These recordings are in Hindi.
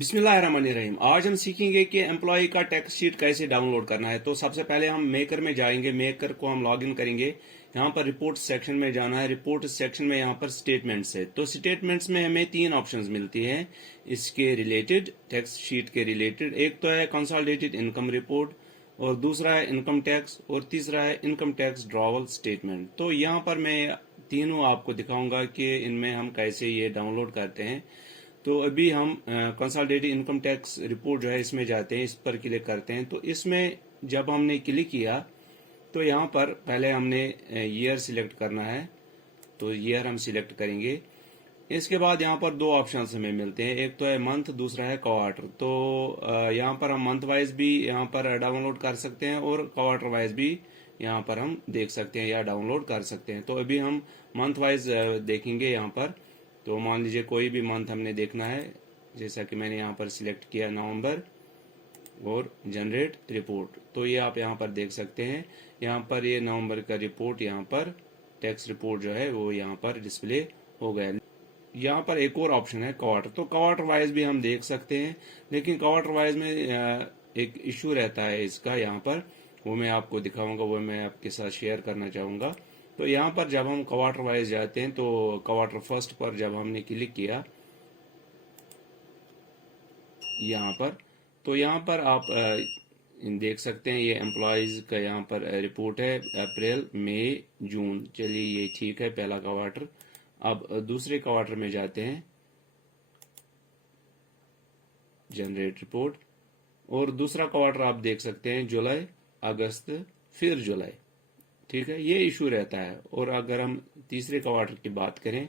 बिस्मिल्लाहिर्रहमानिर्रहीम। आज हम सीखेंगे कि एम्प्लॉय का टैक्स शीट कैसे डाउनलोड करना है। तो सबसे पहले हम मेकर में जाएंगे, मेकर को हम लॉगिन करेंगे। यहाँ पर रिपोर्ट सेक्शन में जाना है। रिपोर्ट सेक्शन में यहाँ पर स्टेटमेंट्स है। तो स्टेटमेंट्स में हमें तीन ऑप्शंस मिलती हैं इसके रिलेटेड, टैक्स शीट के रिलेटेड। एक तो है कंसोलिडेटेड इनकम रिपोर्ट, और दूसरा है इनकम टैक्स, और तीसरा है इनकम टैक्स ड्रॉवल स्टेटमेंट। तो यहाँ पर मैं तीनों आपको दिखाऊंगा कि इनमें हम कैसे ये डाउनलोड करते हैं। तो अभी हम कंसोलिडेटेड इनकम टैक्स रिपोर्ट जो है इसमें जाते हैं, इस पर क्लिक करते हैं। तो इसमें जब हमने क्लिक किया तो यहाँ पर पहले हमने ईयर सिलेक्ट करना है। तो ईयर हम सिलेक्ट करेंगे। इसके बाद यहाँ पर दो ऑप्शन हमें मिलते हैं, एक तो है मंथ, दूसरा है क्वार्टर। तो यहाँ पर हम मंथ वाइज भी यहाँ पर डाउनलोड कर सकते हैं और क्वार्टर वाइज भी यहाँ पर हम देख सकते हैं या डाउनलोड कर सकते हैं। तो अभी हम मंथ वाइज देखेंगे यहाँ पर। तो मान लीजिए कोई भी मंथ हमने देखना है, जैसा कि मैंने यहाँ पर सिलेक्ट किया नवंबर, और जनरेट रिपोर्ट। तो ये आप यहाँ पर देख सकते हैं। यहाँ पर ये नवंबर का रिपोर्ट, यहाँ पर टैक्स रिपोर्ट जो है वो यहाँ पर डिस्प्ले हो गया। यहाँ पर एक और ऑप्शन है क्वार्टर। तो क्वार्टर वाइज भी हम देख सकते हैं, लेकिन क्वार्टर वाइज में एक इश्यू रहता है इसका यहाँ पर, वो मैं आपको दिखाऊंगा, वो मैं आपके साथ शेयर करना चाहूंगा। तो यहाँ पर जब हम क्वार्टर वाइज जाते हैं, तो क्वार्टर फर्स्ट पर जब हमने क्लिक किया यहाँ पर, तो यहाँ पर आप देख सकते हैं ये एम्प्लॉयज का यहाँ पर रिपोर्ट है, अप्रैल मई जून। चलिए ये ठीक है, पहला क्वार्टर। अब दूसरे क्वार्टर में जाते हैं, जनरेट रिपोर्ट, और दूसरा क्वार्टर आप देख सकते हैं जुलाई, अगस्त, फिर जुलाई। ठीक है, ये इशू रहता है। और अगर हम तीसरे क्वार्टर की बात करें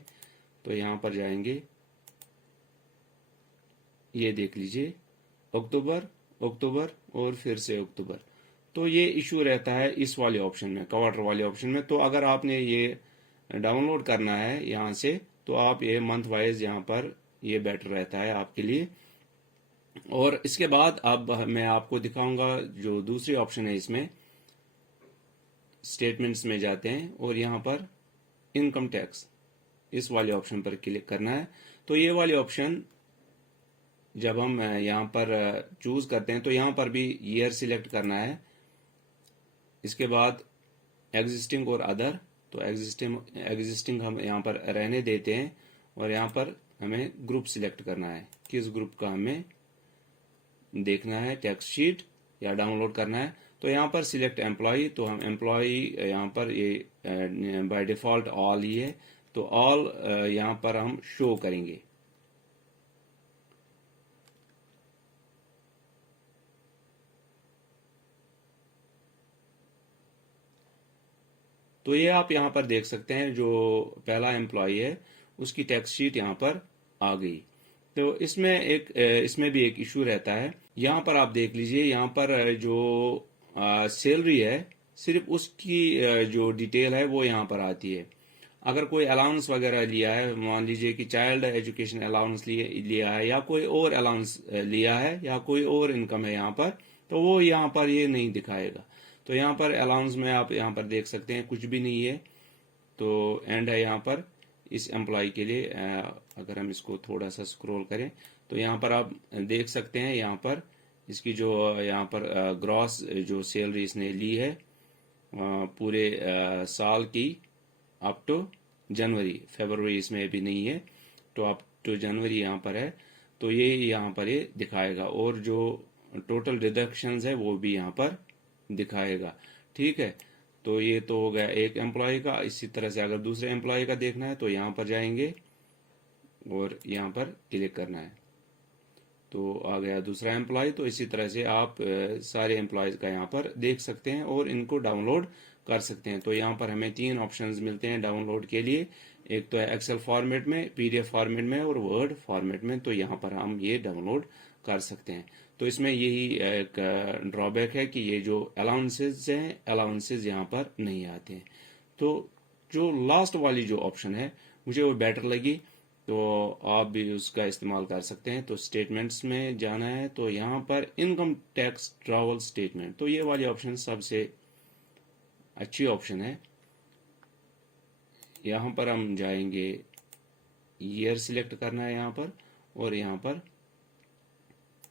तो यहां पर जाएंगे, ये देख लीजिए, अक्टूबर, अक्टूबर और फिर से अक्टूबर। तो ये इशू रहता है इस वाले ऑप्शन में, क्वार्टर वाले ऑप्शन में। तो अगर आपने ये डाउनलोड करना है यहाँ से, तो आप ये मंथ वाइज यहाँ पर, ये बेटर रहता है आपके लिए। और इसके बाद अब मैं आपको दिखाऊंगा जो दूसरी ऑप्शन है इसमें, स्टेटमेंट्स में जाते हैं और यहाँ पर इनकम टैक्स, इस वाले ऑप्शन पर क्लिक करना है। तो ये वाले ऑप्शन जब हम यहाँ पर चूज करते हैं, तो यहाँ पर भी ईयर सिलेक्ट करना है। इसके बाद एग्जिस्टिंग और अदर, तो एग्जिस्टिंग हम यहाँ पर रहने देते हैं, और यहाँ पर हमें ग्रुप सिलेक्ट करना है, किस ग्रुप का हमें देखना है टैक्स शीट या डाउनलोड करना है। तो यहाँ पर सिलेक्ट एम्प्लॉय, तो हम एम्प्लॉय यहाँ पर ये बाय डिफॉल्ट ऑल ही है, तो ऑल यहाँ पर हम शो करेंगे। तो ये आप यहाँ पर देख सकते हैं, जो पहला एम्प्लॉय है उसकी टैक्स शीट यहाँ पर आ गई। तो इसमें भी एक इशू रहता है। यहाँ पर आप देख लीजिए, यहाँ पर जो सैलरी है, सिर्फ उसकी जो डिटेल है वो यहाँ पर आती है। अगर कोई अलाउंस वगैरह लिया है, मान लीजिए कि चाइल्ड एजुकेशन अलाउंस लिया है, या कोई और अलाउंस लिया है, या कोई और इनकम है यहाँ पर, तो वो यहाँ पर ये नहीं दिखाएगा। तो यहाँ पर अलाउंस में आप यहाँ पर देख सकते हैं कुछ भी नहीं है। तो एंड है यहाँ पर इस एम्प्लॉय के लिए। अगर हम इसको थोड़ा सा स्क्रॉल करें, तो यहाँ पर आप देख सकते हैं, यहाँ पर इसकी जो यहाँ पर ग्रॉस जो सैलरी इसने ली है पूरे साल की, अप टू जनवरी, फरवरी इसमें अभी नहीं है, तो अप टू जनवरी यहाँ पर है। तो ये यहाँ पर ये दिखाएगा, और जो टोटल डिडक्शंस है वो भी यहाँ पर दिखाएगा। ठीक है, तो ये तो हो गया एक एम्प्लॉय का। इसी तरह से अगर दूसरे एम्प्लॉय का देखना है, तो यहाँ पर जाएंगे और यहाँ पर क्लिक करना है, तो आ गया दूसरा एम्प्लॉय। तो इसी तरह से आप सारे एम्प्लॉयज का यहाँ पर देख सकते हैं और इनको डाउनलोड कर सकते हैं। तो यहाँ पर हमें तीन ऑप्शंस मिलते हैं डाउनलोड के लिए, एक तो है एक्सेल फॉर्मेट में, पीडीएफ फॉर्मेट में, और वर्ड फॉर्मेट में। तो यहाँ पर हम ये डाउनलोड कर सकते हैं। तो इसमें यही एक ड्रॉबैक है कि ये जो अलाउंसेज हैं, अलाउंसेज यहाँ पर नहीं आते हैं। तो जो लास्ट वाली जो ऑप्शन है मुझे वो बेटर लगी, तो आप भी उसका इस्तेमाल कर सकते हैं। तो स्टेटमेंट्स में जाना है, तो यहाँ पर इनकम टैक्स ट्रैवल स्टेटमेंट, तो ये वाली ऑप्शन सबसे अच्छी ऑप्शन है। यहाँ पर हम जाएंगे, ईयर सिलेक्ट करना है यहाँ पर, और यहाँ पर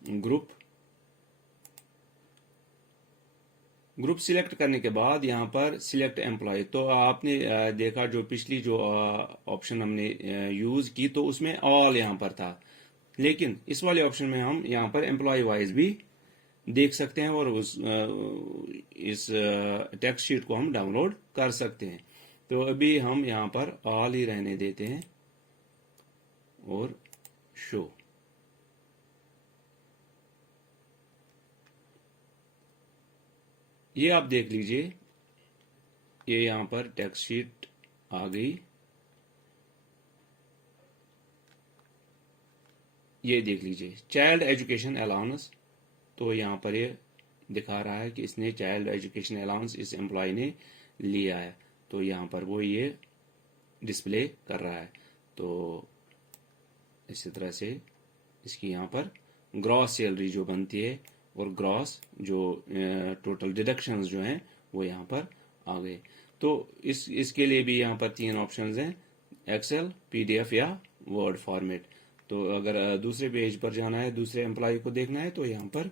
ग्रुप सिलेक्ट करने के बाद यहाँ पर सिलेक्ट एम्प्लॉय। तो आपने देखा जो पिछली जो ऑप्शन हमने यूज की तो उसमें ऑल यहाँ पर था, लेकिन इस वाले ऑप्शन में हम यहाँ पर एम्प्लॉय वाइज भी देख सकते हैं और इस टेक्स्ट शीट को हम डाउनलोड कर सकते हैं। तो अभी हम यहाँ पर ऑल ही रहने देते हैं और शो। ये आप देख लीजिए, ये यहाँ पर टेक्स्ट शीट आ गई। ये देख लीजिए चाइल्ड एजुकेशन अलाउंस। तो यहाँ पर ये दिखा रहा है कि इसने चाइल्ड एजुकेशन अलाउंस इस एम्प्लॉय ने लिया है, तो यहाँ पर वो ये डिस्प्ले कर रहा है। तो इसी तरह से इसकी यहाँ पर ग्रॉस सैलरी जो बनती है और ग्रॉस जो टोटल डिडक्शंस जो हैं वो यहाँ पर आ गए। तो इसके लिए भी यहाँ पर 3 ऑप्शंस हैं, एक्सेल, पीडीएफ या वर्ड फॉर्मेट। तो अगर दूसरे पेज पर जाना है, दूसरे एम्प्लॉय को देखना है तो यहाँ पर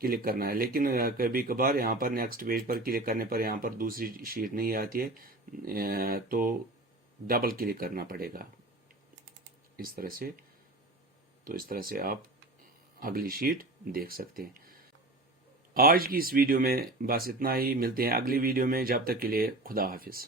क्लिक करना है, लेकिन कभी कभार यहाँ पर नेक्स्ट पेज पर क्लिक करने पर यहाँ पर दूसरी शीट नहीं आती है, तो डबल क्लिक करना पड़ेगा इस तरह से। तो इस तरह से आप अगली शीट देख सकते हैं। आज की इस वीडियो में बस इतना ही, मिलते हैं अगली वीडियो में, जब तक के लिए खुदा हाफिज।